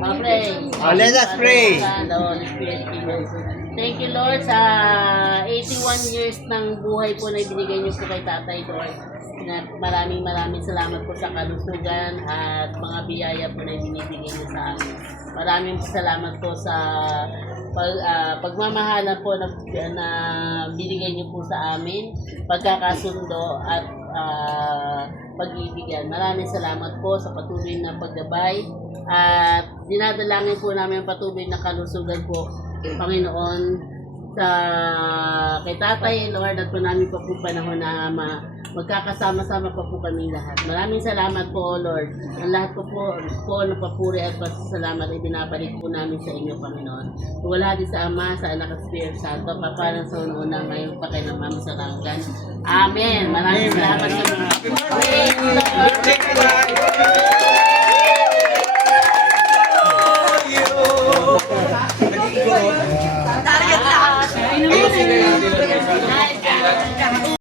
Pray. Let us pray. The Holy Spirit. Amen. Thank you, Lord, sa 81 years ng buhay po na ibinigay niyo po kay Tatay, Lord. Maraming salamat po sa kalusugan at mga biyaya po na ibinibigay niyo sa amin. Maraming salamat po sa pagmamahalan po na binigay niyo po sa amin, pagkakasundo at pag-ibigan. Maraming salamat po sa patuloy na paggabay at dinadalangin po namin patuloy na kalusugan po, Panginoon, sa kay Tatay, Lord, at po namin pa po panahon na magkakasama-sama pa po kami lahat. Maraming salamat po, Lord. Ang lahat po ng papuri at pasasalamat ay binabalik po namin sa inyo, Panginoon. Wala din sa Ama, sa Anak at Espiritu Santo, paparang sa una ngayon pa kay ng Mama sa Ranggan. Amen. Maraming salamat sa mga. Praise the Lord.